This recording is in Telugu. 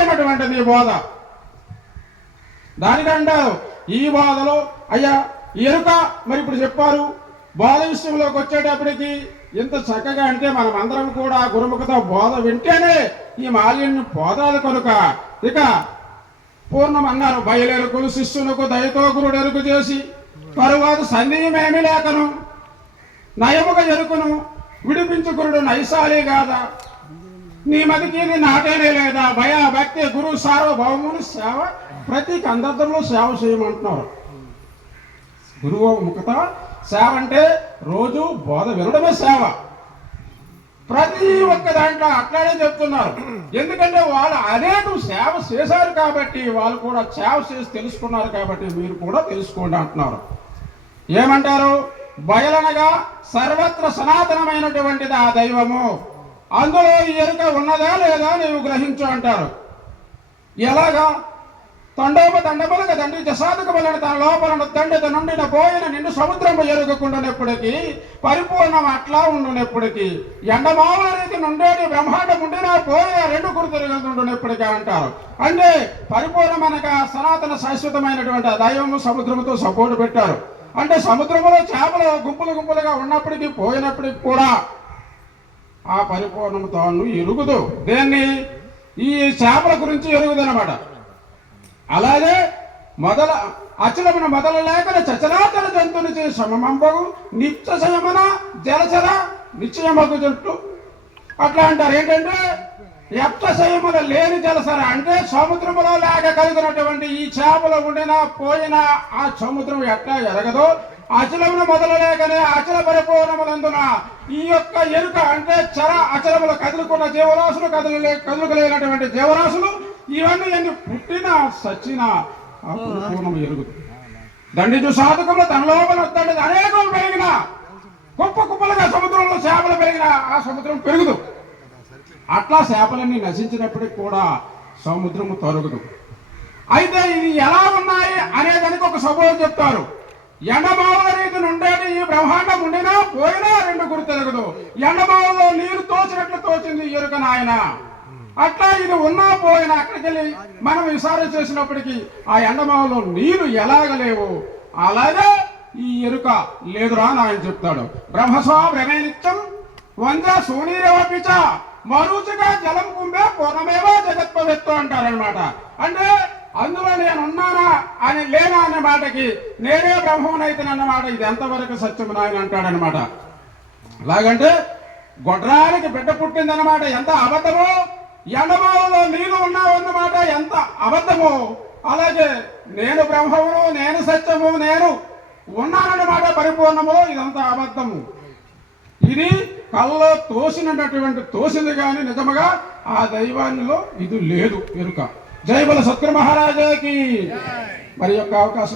సత్యమైనటువంటిది ఈ బోధ. దానికంటారు ఈ బోధలో అయ్యా ఎరుక మరి ఇప్పుడు చెప్పారు బోధ విషయంలోకి వచ్చేటప్పటికి ఇంత చక్కగా అంటే మనం అందరం కూడా గురుముఖతో బోధ వింటేనే ఈ మాలిన్యం పోదాలి కనుక. ఇక పూర్ణం అన్నారు బయలెరుకు శిష్యులకు దయతో గురుడు ఎరుకు చేసి తరువాత సందేహమేమి లేకను నయముగా ఎరుకును విడిపించు గురుడు నైసాలి కాదా నీ మదికి నీ నాటేనే లేదా? భయ భక్తి గురువు సార్వభౌముని సేవ ప్రతి కందర్లో సేవ చేయమంటున్నారు. గురువు ముఖత సేవ అంటే రోజు బోధ వినడమే సేవ. ప్రతి ఒక్క దాంట్లో అట్లానే చెప్తున్నారు. ఎందుకంటే వాళ్ళు అనేక సేవ చేశారు కాబట్టి వాళ్ళు కూడా సేవ చేసి తెలుసుకున్నారు కాబట్టి మీరు కూడా తెలుసుకోండి అంటున్నారు. ఏమంటారు? బయలనగా సర్వత్ర సనాతనమైనటువంటిది ఆ దైవము. అందులో ఈ ఎరుక ఉన్నదా లేదా నీవు గ్రహించు అంటారు. ఎలాగా? తండోప దండబలక దండి జసాదుకు వెళ్ళిన తన లోపల దండిత నుండిన పోయిన నిన్ను సముద్రము ఎరుగకుండానెప్పటికీ పరిపూర్ణం అట్లా ఉండునప్పటికీ ఎండమావుల రీతి నుండేటి బ్రహ్మాండం ఉండినా పోయే రెండు గుర్తులుండునెప్పటికీ అంటారు. అంటే పరిపూర్ణమనగా సనాతన శాశ్వతమైనటువంటి దైవము సముద్రముతో సపోర్ట్ పెట్టారు. అంటే సముద్రములో చేపలు గుంపులు గుంపులుగా ఉన్నప్పటికీ పోయినప్పటికీ కూడా ఆ పరిపూర్ణము తాను ఎరుగుదు. దేన్ని? ఈ చేపల గురించి ఎరుగుదనమాట. అలాగే మొదల అచలమున మొదల లేఖన చచరాచర జంతువుని సమమంబగు నిత్య శయమన జలచర నిశ్చయమగు జంటు అట్లా అంటారు ఏంటంటే ఎత్తశయమున లేని జలసర అంటే సముద్రములో లేక కలిగినటువంటి ఈ చేపలు ఉండినా పోయినా ఆ సముద్రం ఎట్లా ఎరగదో అచలమును మొదలలేకనే అచల పరిపూర్ణములందున ఈ యొక్క ఎరుక అంటే చర అచలములు కదులుకున్న జీవరాశులు కదులలే కదులుకలేనటువంటి జీవరాశులు ఇవన్నీ ఎన్ని పుట్టినా సచ్చినా ఆ పరిపూర్ణము ఎరుగుదు. సాధకులు తన లోపల దండి అనేకం పెరిగిన కుప్ప కుప్పలుగా సముద్రంలో చేపలు పెరిగిన ఆ సముద్రం పెరుగుదు. అట్లా చేపలన్నీ నశించినప్పటికి కూడా సముద్రము తొలగదు అయితే ఇది ఎలా ఉన్నాయి అనేదానికి ఒక సబోధం చెప్తారు. ఎండమావుల రీతి ఈ బ్రహ్మాండం ఉండినా పోయినా రెండు గురి తిరగదు ఎండమావులో నీరు తోచినట్లు తోచింది ఈ ఎరుక నాయన. అట్లా ఇది ఉన్నా పోయినా అక్కడికి వెళ్ళి మనం విచారణ చేసినప్పటికీ ఆ ఎండమావలో నీరు ఎలాగ లేవు? అలాగే ఈ ఎరుక లేదురా అని ఆయన చెప్తాడు. బ్రహ్మస్వా భ్రమేనిత్యం వంద సూనీరవపిచ మరుచుగా జలం కుంభే పూర్ణమేవా జగత్పవెత్తు అంటారనమాట అంటే అందులో నేను ఉన్నానా అని లేనా అన్న మాటకి నేనే బ్రహ్మనైతేనన్నమాట ఇది ఎంతవరకు సత్యము నాయన అంటాడనమాట ఎలాగంటే గొడ్రానికి బిడ్డ పుట్టిందన్నమాట. ఎంత అబద్ధమో ఎండమావులో నీరు ఉన్నావన్నమాట. ఎంత అబద్ధమో. అలాగే నేను బ్రహ్మమును నేను సత్యము నేను ఉన్నానన్నమాట పరిపూర్ణములో. ఇదంతా అబద్ధము. ఇది కళ్ళ తోసినటువంటి తోసింది కానీ నిజముగా ఆ దైవాన్నిలో ఇది లేదు ఎరుక జై బల సత్య మహారాజాకి మరి యొక్క అవకాశం